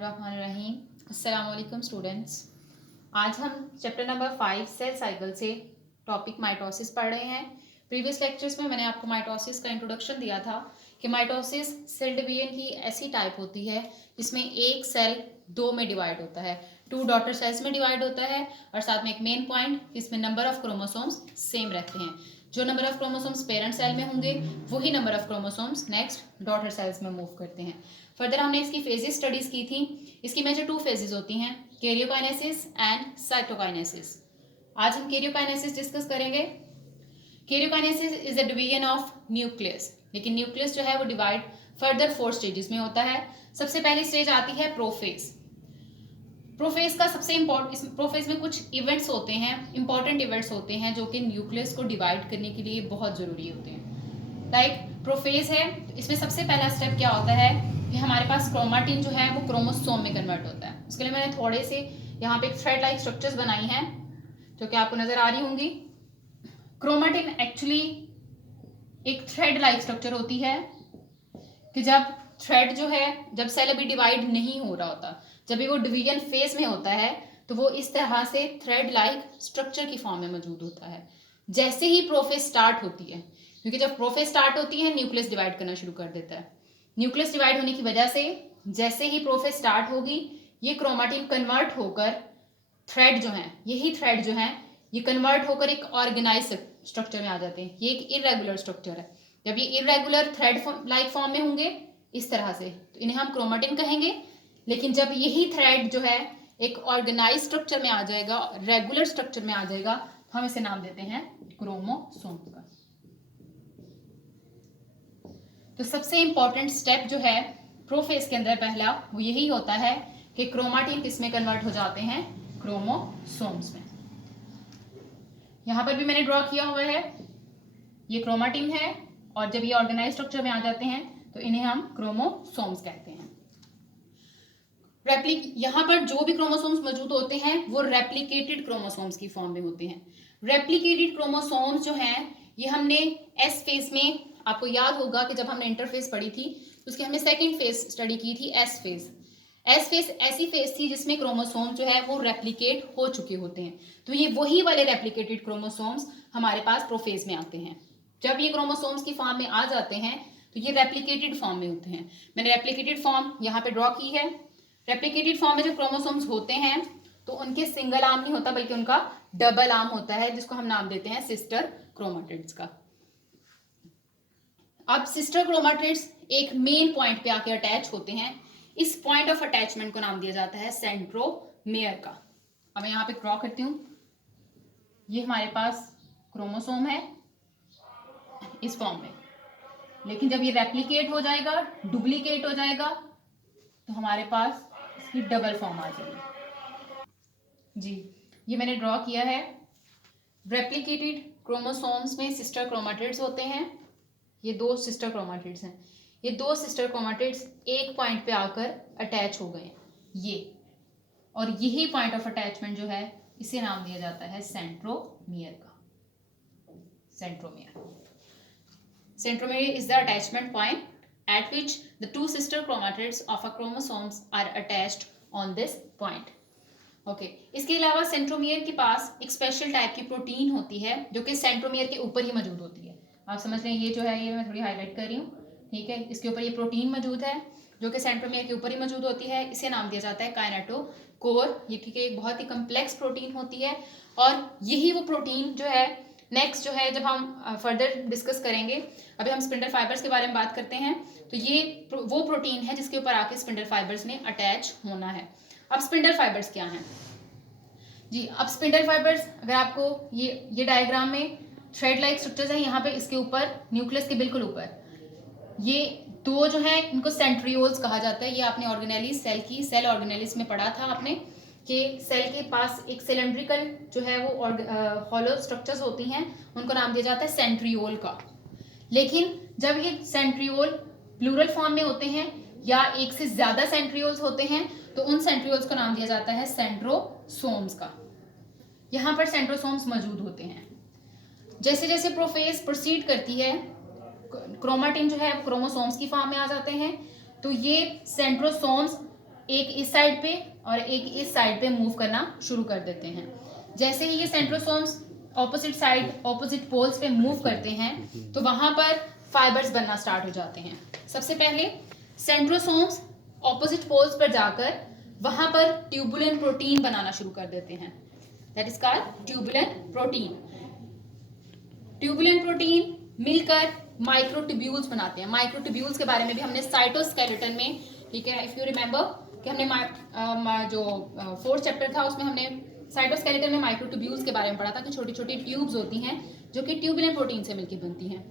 बिस्मिल्लाहिर्रहमानिर्रहीम। अस्सलाम वालेकुम स्टूडेंट्स। आज हम चैप्टर नंबर 5 सेल साइकिल से टॉपिक माइटोसिस पढ़ रहे हैं। प्रीवियस लेक्चर्स में मैंने आपको माइटोसिस का इंट्रोडक्शन दिया था कि माइटोसिस सेल डिवीजन की ऐसी टाइप होती है जिसमें एक सेल दो में डिवाइड होता है, 2 डॉटर सेल्स में डिवाइड होता है और साथ में एक मेन पॉइंट इसमें नंबर ऑफ क्रोमोसोम्स सेम रहते हैं। जो number of chromosomes parent cell में होंगे वही number of chromosomes next daughter cells में मूव करते हैं। फर्दर हमने इसकी फेजेस स्टडीज की थी। इसकी मेजर 2 फेजेस होती हैं, कैरियोकाइनेसिस एंड साइटोकाइनेसिस। आज हम कैरियोकाइनेसिस डिस्कस करेंगे। Karyokinesis is a division of nucleus, लेकिन न्यूक्लियस जो है वो डिवाइड फर्दर 4 स्टेजेस में होता है। सबसे पहली स्टेज आती है प्रोफेज। प्रोफेज का सबसे इम्पोर्टेंट, प्रोफेज में कुछ इवेंट्स होते हैं, इंपॉर्टेंट इवेंट्स होते हैं जो कि न्यूक्लियस को डिवाइड करने के लिए बहुत जरूरी होते हैं। लाइक प्रोफेज है, इसमें सबसे पहला स्टेप क्या होता है कि हमारे पास क्रोमाटिन जो है वो क्रोमोसोम में कन्वर्ट होता है। उसके लिए मैंने थोड़े से यहाँ पे थ्रेड लाइक स्ट्रक्चर्स बनाई हैं जो कि आपको नजर आ रही होंगी। क्रोमाटिन एक्चुअली एक थ्रेड लाइक स्ट्रक्चर होती है कि जब थ्रेड जो है, जब सेल अभी डिवाइड नहीं हो रहा होता, जब भी वो डिवीजन फेज में होता है तो वो इस तरह से थ्रेड लाइक स्ट्रक्चर की फॉर्म में मौजूद होता है। जैसे ही प्रोफेज स्टार्ट होती है, क्योंकि जब प्रोफेज स्टार्ट होती है न्यूक्लियस डिवाइड करना शुरू कर देता है। न्यूक्लियस डिवाइड होने की वजह से जैसे ही प्रोफेज स्टार्ट होगी ये क्रोमाटिन कन्वर्ट होकर थ्रेड जो है, यही थ्रेड जो है ये कन्वर्ट होकर एक ऑर्गेनाइज स्ट्रक्चर में आ जाते हैं। ये एक इरेगुलर स्ट्रक्चर है। जब ये इरेगुलर थ्रेड लाइक फॉर्म में होंगे इस तरह से तो इन्हें हम क्रोमाटिन कहेंगे। लेकिन जब यही थ्रेड जो है एक ऑर्गेनाइज स्ट्रक्चर में आ जाएगा, रेगुलर स्ट्रक्चर में आ जाएगा, तो हम इसे नाम देते हैं क्रोमोसोम का। तो सबसे इंपॉर्टेंट स्टेप जो है प्रोफेज के अंदर पहला वो यही होता है कि क्रोमाटिन किस में कन्वर्ट हो जाते हैं, क्रोमोसोम्स में। यहां पर भी मैंने ड्रॉ किया हुआ है, ये क्रोमाटिन है और जब ये ऑर्गेनाइज स्ट्रक्चर में आ जाते हैं तो इन्हें हम क्रोमोसोम्स कहते हैं। यहाँ पर जो भी क्रोमोसोम्स मौजूद होते हैं वो रेप्लिकेटेड क्रोमोसोम्स की फॉर्म में होते हैं। रेप्लिकेटेड क्रोमोसोम्स जो हैं ये हमने एस फेज में, आपको याद होगा कि जब हमने इंटरफेस पढ़ी थी तो उसकी हमने सेकंड फेज स्टडी की थी, एस फेज। एस फेज ऐसी फेज थी जिसमें क्रोमोसोम जो है वो रेप्लिकेट हो चुके होते हैं। तो ये वही वाले रेप्लिकेटेड क्रोमोसोम्स हमारे पास प्रोफेज में आते हैं। जब ये क्रोमोसोम्स की फॉर्म में आ जाते हैं तो ये रेप्लिकेटेड फॉर्म में होते हैं। मैंने रेप्लिकेटेड फॉर्म यहाँ पे ड्रॉ की है। रेप्लिकेटेड फॉर्म में जो क्रोमोसोम्स होते हैं तो उनके सिंगल आर्म नहीं होता बल्कि उनका डबल आर्म होता है, जिसको हम नाम देते हैं सिस्टर क्रोमाटिड्स का। अब सिस्टर क्रोमाटिड्स एक मेन पॉइंट पे आके अटैच होते हैं। इस पॉइंट ऑफ अटैचमेंट को नाम दिया जाता है सेंट्रोमेयर का। अब मैं यहाँ पे ड्रॉ करती हूँ। ये हमारे पास क्रोमोसोम है इस फॉर्म में, लेकिन जब ये रेप्लिकेट हो जाएगा, डुप्लीकेट हो जाएगा तो हमारे पास इसकी डबल फॉर्म आ जाएगी। जी, ये मैंने ड्रॉ किया है। रेप्लिकेटेड क्रोमोसोम्स में सिस्टर क्रोमाटिड्स होते हैं। ये 2 सिस्टर क्रोमाटिड्स हैं। ये 2 सिस्टर क्रोमाटिड्स एक पॉइंट पे आकर अटैच हो गए ये, और यही पॉइंट ऑफ अटैचमेंट जो है इसे नाम दिया जाता है सेंट्रोमियर का। Centromere is the attachment point at which the 2 sister chromatids of a chromosomes are attached on this point. Okay. इसके अलावा सेंट्रोमियर के पास एक स्पेशल टाइप की प्रोटीन होती है जो कि सेंट्रोमियर के ऊपर ही मौजूद होती है। आप समझ लें, ये जो है ये मैं थोड़ी हाईलाइट कर रही हूँ, ठीक है। इसके ऊपर ये प्रोटीन मौजूद है जो कि सेंट्रोमियर के ऊपर ही मौजूद होती है। इसे नाम दिया जाता है काइनेटोकोर। ये ठीक है, एक बहुत ही कम्प्लेक्स प्रोटीन होती है और यही वो प्रोटीन जो है नेक्स्ट जो है जब हम फर्दर डिस्कस करेंगे, अभी हम स्पिंडल फाइबर्स के बारे में बात करते हैं, तो ये वो प्रोटीन है जिसके ऊपर आके स्पिंडल फाइबर्स ने अटैच होना है। अब स्पिंडल फाइबर्स क्या हैं जी। अब स्पिंडल फाइबर्स, अगर आपको ये डायग्राम में थ्रेड लाइक स्ट्रक्चर्स है, यहाँ पे इसके ऊपर न्यूक्लियस के बिल्कुल ऊपर ये 2 जो है इनको सेंट्रियोल्स कहा जाता है। ये आपने ऑर्गेनेलिस सेल ऑर्गेनेलिस में पढ़ा था आपने कि सेल के पास एक सिलेंड्रिकल जो है वो हॉलो स्ट्रक्चर्स होती हैं, उनको नाम दिया जाता है सेंट्रियोल का। लेकिन जब ये सेंट्रियोल प्लूरल फॉर्म में होते हैं या एक से ज्यादा सेंट्रियोल्स होते हैं तो उन सेंट्रियोल्स को नाम दिया जाता है सेंट्रोसोम्स का। यहाँ पर सेंट्रोसोम्स मौजूद होते हैं। जैसे जैसे प्रोफेज प्रोसीड करती है, क्रोमाटिन जो है क्रोमोसोम्स की फॉर्म में आ जाते हैं, तो ये सेंट्रोसोम्स एक इस साइड पे और एक इस साइड पे मूव करना शुरू कर देते हैं। जैसे ही ये centrosomes opposite side opposite poles पे मूव करते हैं तो वहां पर फाइबर्स बनना स्टार्ट हो जाते हैं। सबसे पहले सेंट्रोसोम्स ऑपोजिट पोल्स पर जाकर वहां पर ट्यूबुलिन प्रोटीन बनाना शुरू कर देते हैं। That is called tubulin protein. Tubulin protein मिलकर माइक्रोट्यूब्यूल्स बनाते हैं। माइक्रोट्यूब्यूल्स के बारे में भी हमने साइटोस्केलेटन में, ठीक है, इफ यू रिमेंबर कि हमने जो फोर्थ चैप्टर था उसमें हमने साइटोस्केलेटन में माइक्रोट्यूब्यूल्स के बारे में पढ़ा था कि छोटी छोटी ट्यूब्स होती हैं जो कि ट्यूबुलिन प्रोटीन से मिलकर बनती हैं।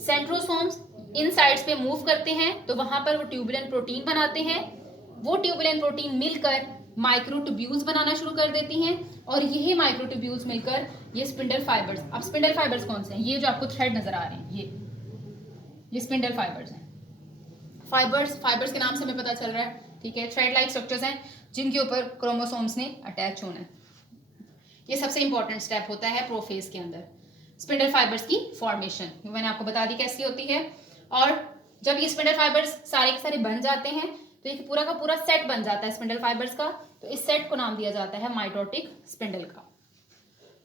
सेंट्रोसोम्स इन साइड्स पे मूव करते हैं तो वहां पर वो ट्यूबुलिन प्रोटीन बनाते हैं। वो ट्यूबुलिन प्रोटीन मिलकर माइक्रोट्यूब्यूल्स बनाना शुरू कर देती हैं और यही माइक्रोट्यूब्यूल्स मिलकर ये स्पिंडल फाइबर्स। अब स्पिंडल फाइबर्स कौन से हैं? ये जो आपको थ्रेड नजर आ रहे हैं ये स्पिंडल फाइबर्स हैं। फाइबर्स के नाम से हमें पता चल रहा है, ठीक है, थ्रेड लाइक स्ट्रक्चर्स हैं जिनके ऊपर क्रोमोसोम्स ने अटैच होना है। ये सबसे इंपॉर्टेंट स्टेप होता है प्रोफेज के अंदर, स्पिंडल फाइबर्स की फॉर्मेशन। मैंने आपको बता दी कैसी होती है। और जब ये स्पिंडल फाइबर्स सारे के सारे बन जाते हैं तो ये पूरा का पूरा सेट बन जाता है स्पिंडल फाइबर्स का। तो इस सेट को नाम दिया जाता है माइटोटिक स्पिंडल का।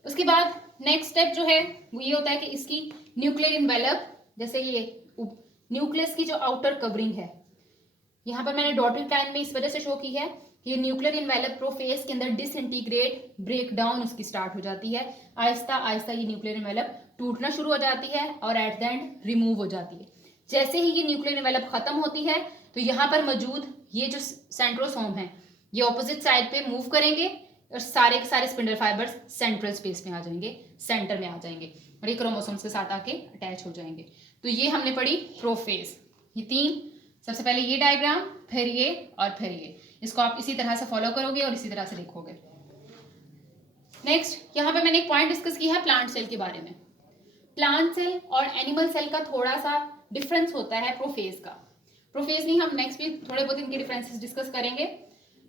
उसके बाद नेक्स्ट स्टेप जो है वो ये होता है कि इसकी न्यूक्लियर इन्वेलप, जैसे ये न्यूक्लियस की जो आउटर कवरिंग है, यहाँ पर मैंने डॉटेड लाइन में इस वजह से शो की है कि ये न्यूक्लियर इन्वेलप प्रोफेज के अंदर डिसइंटीग्रेट ब्रेक डाउन उसकी स्टार्ट हो जाती है। आहिस्ता आहिस्ता ये न्यूक्लियर इन्वेलप टूटना शुरू हो जाती है और एट द एंड रिमूव हो जाती है। जैसे ही ये न्यूक्लियर इन्वेलप खत्म होती है तो यहाँ पर मौजूद ये जो सेंट्रोसोम है ये ऑपोजिट साइड पे मूव करेंगे और सारे के सारे स्पिंडल फाइबर्स सेंट्रल स्पेस में आ जाएंगे, सेंटर में आ जाएंगे और ये क्रोमोसोम्स के साथ आके अटैच हो जाएंगे। तो ये हमने पढ़ी प्रोफेज। ये तीन, सबसे पहले ये डायग्राम, फिर ये और फिर ये। इसको आप इसी तरह से फॉलो करोगे और इसी तरह से लिखोगे। नेक्स्ट यहाँ पे मैंने एक पॉइंट डिस्कस किया है प्लांट सेल के बारे में। प्लांट सेल और एनिमल सेल का थोड़ा सा डिफरेंस होता है प्रोफेज का। प्रोफेज नहीं, हम नेक्स्ट भी थोड़े बहुत इनके डिफरेंसेस डिस्कस करेंगे।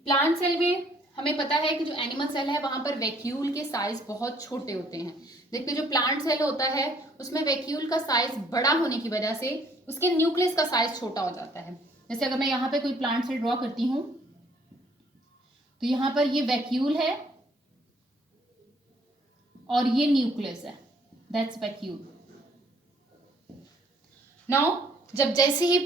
प्लांट सेल में हमें पता है कि जो एनिमल सेल है वहां पर वैक्यूल के साइज बहुत छोटे होते हैं। देखिए जो प्लांट सेल होता है उसमें वैक्यूल का साइज बड़ा होने की वजह से उसके न्यूक्लियस का साइज छोटा हो जाता है। जैसे अगर मैं यहाँ पे कोई प्लांट सेल ड्रॉ करती हूँ तो यहाँ पर ये वैक्यूल है और ये न्यूक्लियस है, दैट्स वैक्यूल। नाउ जब जैसे ही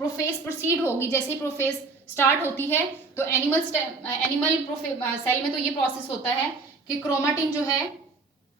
प्रोफेज प्रोसीड होगी, जैसे ही प्रोफेज स्टार्ट होती है तो एनिमल सेल में तो ये प्रोसेस होता है कि क्रोमाटिन जो है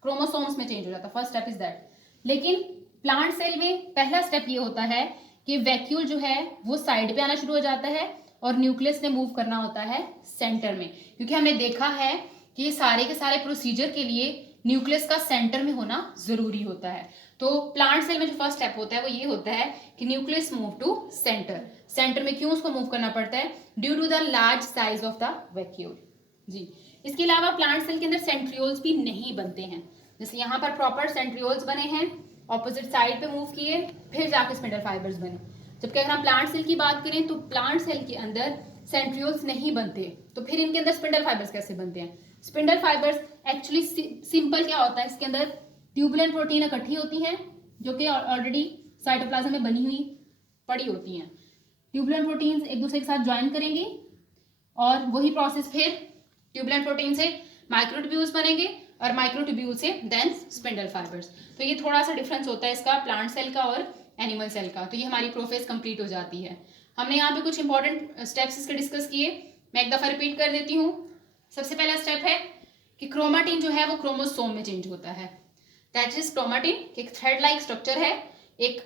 क्रोमोसोम्स में चेंज हो जाता है। First step is that. लेकिन प्लांट सेल में पहला स्टेप ये होता है कि वैक्यूल जो है वो साइड पे आना शुरू हो जाता है और न्यूक्लियस ने मूव करना होता है सेंटर में, क्योंकि हमने देखा है कि ये सारे के सारे प्रोसीजर के लिए न्यूक्लियस का सेंटर में होना जरूरी होता है। तो प्लांट सेल में जो फर्स्ट स्टेप होता है वो ये होता है कि nucleus move to centre. Centre में क्यों उसको मूव करना पड़ता है? Due to the large size of the vacuole. जी, इसके अलावा प्लांट सेल के अंदर सेंट्रियोल्स भी नहीं बनते हैं। जैसे यहाँ पर प्रॉपर सेंट्रियोल्स बने हैं, ऑपोजिट साइड पे मूव किए, फिर जाके स्पिंडल फाइबर्स बने। जबकि अगर हम प्लांट सेल की बात करें तो प्लांट सेल के अंदर सेंट्रियोल्स नहीं बनते, तो फिर इनके अंदर स्पिंडल फाइबर्स कैसे बनते हैं? स्पिंडल फाइबर्स एक्चुअली सिंपल क्या होता है, इसके अंदर ट्यूबुलिन प्रोटीन इकट्ठी होती हैं जो कि ऑलरेडी साइटोप्लाज्म में बनी हुई पड़ी होती हैं। ट्यूबुलिन प्रोटीन्स एक दूसरे के साथ ज्वाइन करेंगी और वही प्रोसेस फिर ट्यूबुलिन प्रोटीन से माइक्रोट्यूब्यूल्स बनेंगे और माइक्रोट्यूब्यूल से देन स्पिंडल फाइबर्स। तो ये थोड़ा सा डिफरेंस होता है इसका प्लांट सेल का और एनिमल सेल का। तो ये हमारी प्रोफेज कंप्लीट हो जाती है। हमने यहाँ पे कुछ इंपॉर्टेंट स्टेप्स इसके डिस्कस किए, मैं एक दफा रिपीट कर देती हूँ। सबसे पहला स्टेप है कि क्रोमाटिन जो है वो क्रोमोसोम में चेंज होता है। दैट इज क्रोमाटिन एक थ्रेड लाइक स्ट्रक्चर है, एक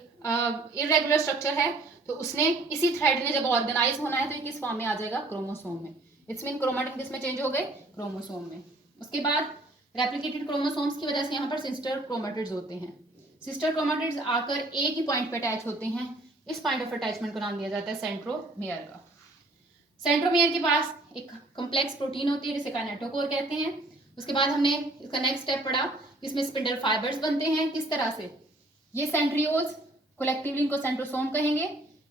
इरेगुलर स्ट्रक्चर है, तो उसने इसी थ्रेड ने जब ऑर्गेनाइज होना है तो ये किस फॉर्म में आ जाएगा? क्रोमोसोम में। इट्स मीन क्रोमाटिन किस में चेंज हो गए? क्रोमोसोम में। उसके बाद रेप्लिकेटेड क्रोमोसोम्स की वजह से यहाँ पर सिस्टर क्रोमेटिड्स होते हैं। सिस्टर क्रोमेटिड्स आकर एक ही पॉइंट पे अटैच होते हैं। इस पॉइंट ऑफ अटैचमेंट को नाम दिया जाता है सेंट्रोमियर का। सेंट्रोमियर के पास एक कॉम्प्लेक्स प्रोटीन होती है जिसे काइनेटोकोर कहते हैं। उसके बाद हमने इसका नेक्स्ट स्टेप पढ़ा, इसमें स्पिंडल फाइबर्स बनते हैं। किस तरह से? ये सेंट्रियोल्स कलेक्टिवली इनको सेंट्रोसोम कहेंगे,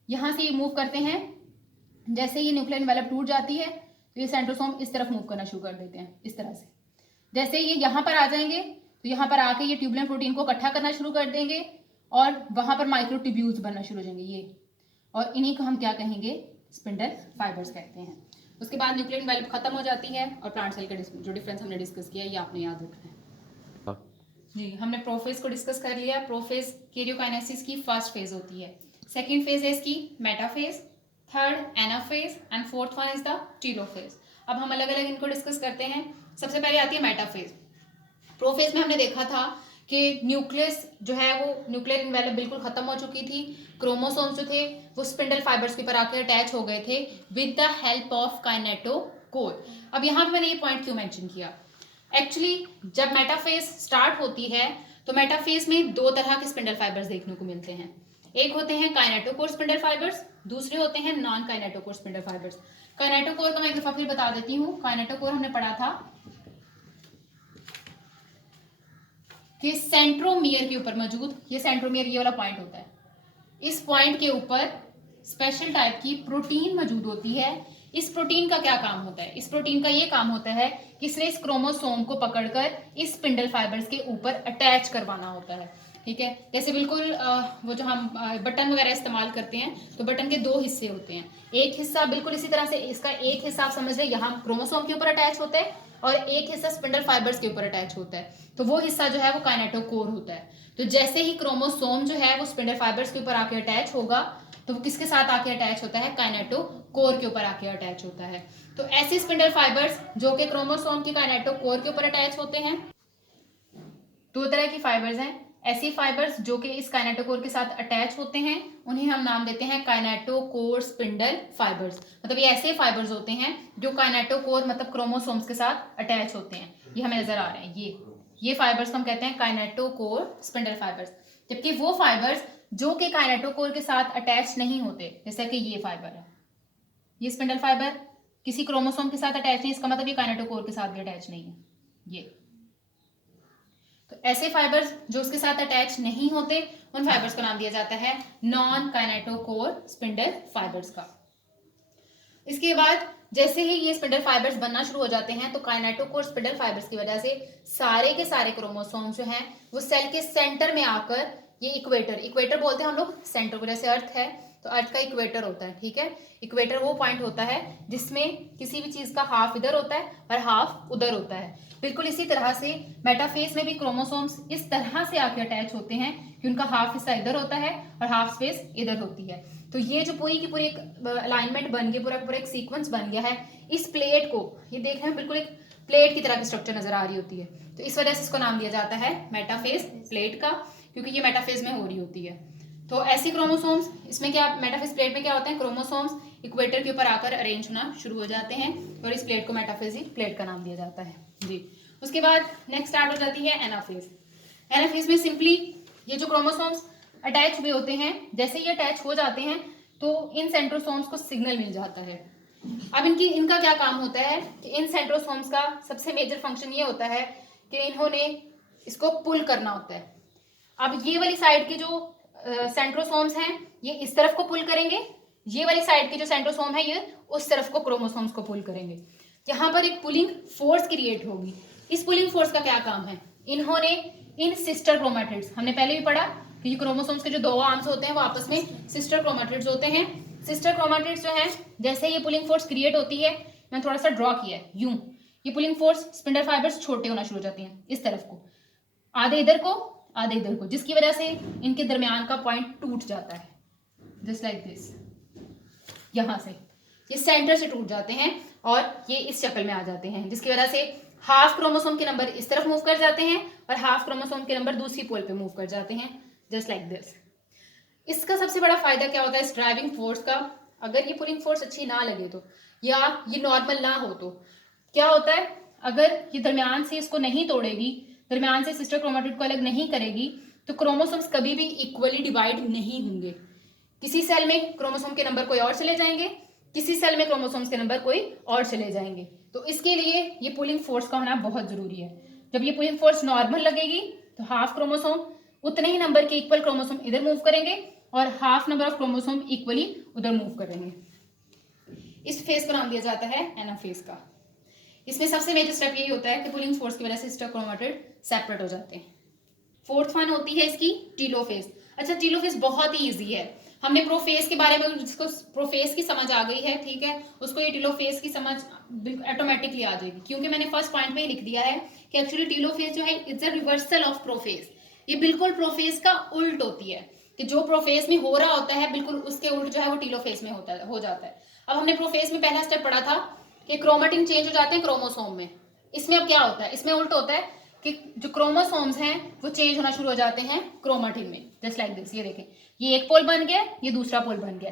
यहाँ से ये मूव करते हैं। जैसे ये न्यूक्लियर एनवेलप टूट जाती है तो ये सेंट्रोसोम इस तरफ मूव करना शुरू कर देते हैं, इस तरह से। जैसे ये यहाँ पर आ जाएंगे तो यहाँ पर आके ये ट्यूबुलिन प्रोटीन को इकट्ठा करना शुरू कर देंगे और वहां पर माइक्रोट्यूब्यूल्स बनना शुरू हो जाएंगे ये, और इन्हीं को हम क्या कहेंगे? स्पिंडल फाइबर्स कहते हैं। उसके बाद न्यूक्लियर एनवेलप खत्म हो जाती है और प्लांट सेल का जो डिफरेंस हमने डिस्कस किया ये आपने याद रखना है। जी, हमने प्रोफेज को डिस्कस कर लिया। प्रोफेज कैरियोकाइनेसिस की फर्स्ट फेज होती है। सेकेंड फेज है इसकी metaphase, third anaphase and fourth one is the telophase. अब हम अलग अलग इनको डिस्कस करते हैं। सबसे पहले आती है मेटाफेज। प्रोफेज में हमने देखा था कि न्यूक्लियस जो है वो न्यूक्लियर एनवेलप बिल्कुल खत्म हो चुकी थी। क्रोमोसोम्स जो थे वो स्पिंडल फाइबर्स के ऊपर आकर अटैच हो गए थे with the help of kinetochore. अब यहाँ पे मैंने ये पॉइंट क्यों मेंशन किया, एक्चुअली जब मेटाफेज स्टार्ट होती है तो मेटाफेज में दो तरह के स्पिंडल फाइबर्स देखने को मिलते हैं। एक होते हैं काइनेटोकोर स्पिंडल फाइबर्स, दूसरे होते हैं non kinetochore spindle fibres. Kinetochore का मैं एक दफा फिर बता देती हूँ। काइनेटोकोर हमने पढ़ा था कि सेंट्रोमियर के ऊपर मौजूद, ये सेंट्रोमियर ये वाला पॉइंट होता है, इस पॉइंट के ऊपर स्पेशल टाइप की प्रोटीन मौजूद होती है। इस प्रोटीन का क्या काम होता है, इस प्रोटीन का ये काम होता है कि इसने इस क्रोमोसोम को पकड़कर इस स्पिंडल फाइबर्स के ऊपर अटैच करवाना होता है। ठीक है, जैसे बिल्कुल वो जो हम बटन वगैरह इस्तेमाल करते हैं तो बटन के दो हिस्से होते हैं। एक हिस्सा बिल्कुल इसी तरह से, इसका एक हिस्सा आप समझ रहे यहाँ क्रोमोसोम के ऊपर अटैच होता है और एक हिस्सा स्पिंडल फाइबर्स के ऊपर अटैच होता है, तो वो हिस्सा जो है वो काइनेटोकोर होता है। तो जैसे ही क्रोमोसोम जो है वो स्पिंडल फाइबर्स के ऊपर आके अटैच होगा तो वो किसके साथ आके अटैच होता है, काइनेटोकोर के ऊपर आके अटैच होता है। तो ऐसे स्पिंडल फाइबर्स जो कि क्रोमोसोम की काइनेटोकोर के ऊपर अटैच होते हैं, दो तरह की फाइबर्स हैं। ऐसी फाइबर्स जो कि इस काइनेटोकोर के साथ अटैच होते हैं उन्हें हम नाम देते हैं काइनेटोकोर स्पिंडल फाइबर्स। मतलब ये ऐसे फाइबर्स होते हैं जो काइनेटोकोर मतलब क्रोमोसोम्स के साथ अटैच होते हैं। ये हमें नजर आ रहे हैं, ये फाइबर्स को हम कहते हैं काइनेटोकोर स्पिंडल फाइबर्स। जबकि वो फाइबर्स जो कि काइनेटोकोर के साथ अटैच नहीं होते, जैसे कि ये फाइबर है, ये स्पिंडल फाइबर किसी क्रोमोसोम के साथ अटैच नहीं, इसका मतलब ये काइनेटोकोर के साथ भी अटैच नहीं है। ये तो ऐसे फाइबर्स जो उसके साथ अटैच नहीं होते उन फाइबर्स का नाम दिया जाता है नॉन काइनेटोकोर स्पिंडल फाइबर्स का। इसके बाद जैसे ही ये स्पिंडल फाइबर्स बनना शुरू हो जाते हैं तो काइनेटोकोर स्पिंडल फाइबर्स की वजह से सारे के सारे क्रोमोसोम जो हैं वो सेल के सेंटर में आकर, ये इक्वेटर बोलते हैं हम लोग सेंटर को, जैसे अर्थ है तो अर्थ का इक्वेटर होता है। ठीक है, इक्वेटर वो पॉइंट होता है जिसमें किसी भी चीज का हाफ इधर होता है और हाफ उधर होता है। बिल्कुल इसी तरह से मेटाफेज में भी क्रोमोसोम्स इस तरह से आके अटैच होते हैं कि उनका हाफ हिस्सा इधर होता है और हाफ स्पेस इधर होती है। तो ये जो पूरी की पूरी एक अलाइनमेंट बन गया, पूरा एक सीक्वेंस बन गया है। इस प्लेट को ये देख रहे हैं, बिल्कुल एक प्लेट की तरह की स्ट्रक्चर नजर आ रही होती है, तो इस वजह से इसको नाम दिया जाता है मेटाफेज प्लेट का, क्योंकि ये मेटाफेज में हो रही होती है। तो ऐसे क्रोमोसोम्स, इसमें क्या मेटाफेज प्लेट में क्या होते हैं, क्रोमोसोम्स इक्वेटर के ऊपर आकर अरेंज होना शुरू हो जाते हैं और इस प्लेट को मेटाफेजिक प्लेट का नाम दिया जाता है जी। उसके बाद नेक्स्ट स्टार्ट हो जाती है एनाफेज। एनाफेज में सिंपली ये जो क्रोमोसोम्स अटैच हुए होते हैं, जैसे ये अटैच हो जाते हैं तो इन सेंट्रोसोम्स को सिग्नल मिल जाता है। अब इनका क्या काम होता है कि इन सेंट्रोसोम्स का सबसे मेजर फंक्शन ये होता है कि इन्होंने इसको पुल करना होता है। अब ये वाली साइड के जो सेंट्रोसोम्स हैं ये इस तरफ को पुल करेंगे, ये वाली साइड के जो सेंट्रोसोम है ये उस तरफ को क्रोमोसोम्स को पुल करेंगे। यहाँ पर एक पुलिंग फोर्स क्रिएट होगी। इस पुलिंग फोर्स का क्या काम है, इन्होंने इन सिस्टर क्रोमैटिड्स, हमने पहले भी पढ़ा कि ये क्रोमोसोम्स के जो दो आर्म्स होते हैं वो आपस में सिस्टर क्रोमैटिड्स होते हैं। सिस्टर क्रोमैटिड्स जो है, जैसे ये पुलिंग फोर्स क्रिएट होती है, मैं थोड़ा सा ड्रॉ किया है यूं, ये पुलिंग फोर्स स्पिंडल फाइबर्स छोटे होना शुरू हो जाती हैं इस तरफ को, आधे इधर को आधे इधर को, जिसकी वजह से इनके दरमियान का पॉइंट टूट जाता है, जस्ट लाइक दिस। यहां से ये सेंटर से टूट जाते हैं और ये इस शक्ल में आ जाते हैं, जिसकी वजह से हाफ क्रोमोसोम के नंबर इस तरफ मूव कर जाते हैं और हाफ क्रोमोसोम के नंबर दूसरी पोल पे मूव कर जाते हैं, जस्ट लाइक दिस। इसका सबसे बड़ा फायदा क्या होता है इस ड्राइविंग फोर्स का, अगर ये पुलिंग फोर्स अच्छी ना लगे तो, या ये नॉर्मल ना हो तो क्या होता है, अगर ये दरमियान से इसको नहीं तोड़ेगी, दरमियान से सिस्टर क्रोमैटिड को अलग नहीं करेगी, तो क्रोमोसोम्स कभी भी इक्वली डिवाइड नहीं होंगे। किसी सेल में क्रोमोसोम के नंबर कोई और चले जाएंगे, किसी सेल में क्रोमोसोम्स के नंबर कोई और चले जाएंगे। तो इसके लिए ये पुलिंग फोर्स का होना बहुत जरूरी है। जब ये पुलिंग फोर्स नॉर्मल लगेगी तो हाफ क्रोमोसोम उतने ही नंबर के इक्वल क्रोमोसोम इधर मूव करेंगे और half number of chromosome equally उधर मूव करेंगे। इस फेज को नाम दिया जाता है एनाफेज का। इसमें सबसे मेजर स्टेप यही होता है कि पुलिंग फोर्स की वजह से सिस्टर क्रोमैटिड सेपरेट हो जाते हैं। फोर्थ वन होती है इसकी टीलोफेज। अच्छा, टीलोफेज बहुत ही ईजी है, हमने प्रोफेज के बारे में, जिसको प्रोफेज की समझ आ गई है, ठीक है, उसको ये टीलोफेज की समझ ऑटोमेटिकली आ जाएगी, क्योंकि मैंने फर्स्ट पॉइंट में ही लिख दिया है कि एक्चुअली टीलोफेज जो है it's a reversal of prophase. ये बिल्कुल प्रोफेज का उल्ट होती है, कि जो प्रोफेज में हो रहा होता है बिल्कुल उसके उल्ट जो है वो टीलोफेज में होता है, हो जाता है। अब हमने प्रोफेज में पहला स्टेप पढ़ा था कि क्रोमेटिन चेंज हो जाते हैं क्रोमोसोम में। इसमें अब क्या होता है, इसमें उल्ट होता है कि जो क्रोमोसोम्स हैं वो चेंज होना शुरू हो जाते हैं क्रोमेटिन में, जस्ट लाइक दिस। ये देखें, ये एक पोल बन गया, ये दूसरा पोल बन गया,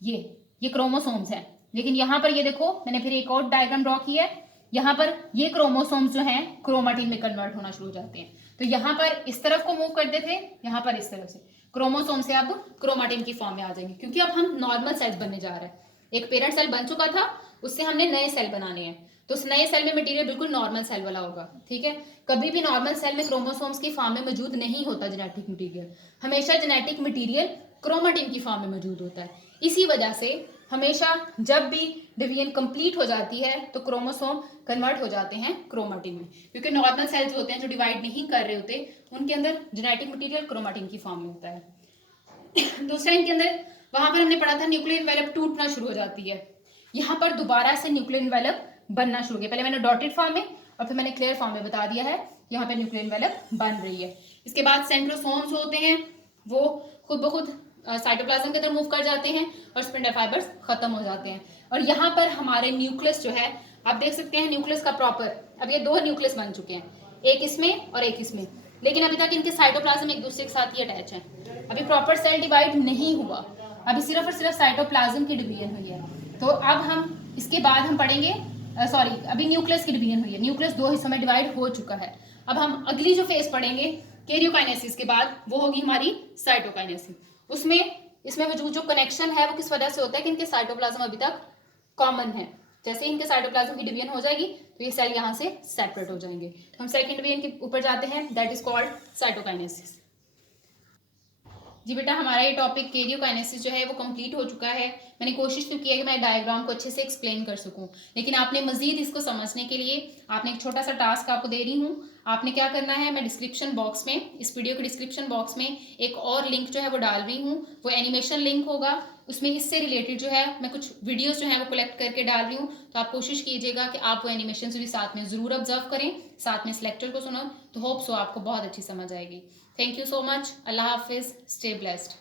ये क्रोमोसोम्स हैं। लेकिन यहाँ पर ये देखो, मैंने फिर एक और डायग्राम ड्रॉ किया है, यहाँ पर ये क्रोमोसोम्स जो हैं क्रोमेटिन में कन्वर्ट होना शुरू हो जाते हैं। तो यहाँ पर इस तरफ को मूव करते थे, यहाँ पर इस तरफ से क्रोमोसोम से अब क्रोमेटिन की फॉर्म में आ जाएंगे, क्योंकि अब हम नॉर्मल सेल्स बनने जा रहे हैं। एक पेरेंट सेल बन चुका था, उससे हमने नए सेल बनाने हैं, तो उस नए सेल में मटेरियल बिल्कुल नॉर्मल सेल वाला होगा, ठीक है। कभी भी नॉर्मल सेल में क्रोमोसोम्स की फॉर्म में मौजूद नहीं होता जेनेटिक मटेरियल, हमेशा जेनेटिक मटेरियल क्रोमेटिन की फॉर्म में मौजूद होता है। इसी वजह से हमेशा जब भी डिवीजन कंप्लीट हो जाती है तो क्रोमोसोम कन्वर्ट हो जाते हैं क्रोमेटिन में, क्योंकि नॉर्मल सेल्स होते हैं जो डिवाइड नहीं कर रहे होते, उनके अंदर जेनेटिक मटेरियल क्रोमेटिन की फॉर्म में होता है। दूसरा इनके अंदर, वहां पर हमने पढ़ा था न्यूक्लियर एनवेलप टूटना शुरू हो जाती है, यहाँ पर दोबारा से न्यूक्लियर एनवेलप बनना शुरू हो गया। पहले मैंने डॉटेड फॉर्म में और फिर मैंने क्लियर फॉर्म में बता दिया है, यहाँ पे न्यूक्लियर एनवेलप बन रही है। इसके बाद सेंट्रोसोम्स होते हैं, वो खुद ब खुद साइटोप्लाज्म के अंदर मूव कर जाते हैं और स्पिंडल फाइबर्स खत्म हो जाते हैं। और यहाँ पर हमारे न्यूक्लियस जो है, आप देख सकते हैं न्यूक्लियस का प्रॉपर, अब ये दो न्यूक्लियस बन चुके हैं, एक इसमें और एक इसमें, लेकिन अभी तक इनके साइटोप्लाज्म एक दूसरे के साथ ही अटैच है, अभी प्रॉपर सेल डिवाइड नहीं हुआ, अभी सिर्फ और सिर्फ साइटोप्लाज्म की डिवीजन हुई है। तो अब हम इसके बाद हम पढ़ेंगे, सॉरी अभी न्यूक्लियस की डिवीजन हुई है, न्यूक्लियस दो हिस्सों में डिवाइड हो चुका है। अब हम अगली जो फेज पढ़ेंगे कैरियोकाइनेसिस के बाद, वो होगी हमारी साइटोकाइनेसिस। उसमें इसमें जो कनेक्शन है वो किस वजह से होता है कि इनके साइटोप्लाज्म अभी तक कॉमन है, जैसे ही इनके साइटोप्लाज्म की डिवीजन हो जाएगी तो ये सेल यहाँ से सेपरेट हो जाएंगे। तो हम सेकंड डिवीजन के ऊपर जाते हैं, दैट इज कॉल्ड साइटोकाइनेसिस। जी बेटा, हमारा ये टॉपिक कैरियोकाइनेसिस जो है वो कंप्लीट हो चुका है। मैंने कोशिश तो की है कि मैं डायग्राम को अच्छे से एक्सप्लेन कर सकूं, लेकिन आपने मजीद इसको समझने के लिए आपने एक छोटा सा टास्क आपको दे रही हूँ। आपने क्या करना है, मैं डिस्क्रिप्शन बॉक्स में, इस वीडियो के डिस्क्रिप्शन बॉक्स में एक और लिंक जो है वो डाल रही हूँ, वो एनिमेशन लिंक होगा, उसमें इससे रिलेटेड जो है मैं कुछ वीडियोस जो है वो कलेक्ट करके डाल रही हूँ। तो आप कोशिश कीजिएगा कि आप वो एनिमेशन भी साथ में ज़रूर ऑब्जर्व करें, साथ में इस लेक्चर को सुनो, तो होप सो आपको बहुत अच्छी समझ आएगी। Thank you so much. अल्लाह हाफिज़, स्टे ब्लेस्ड।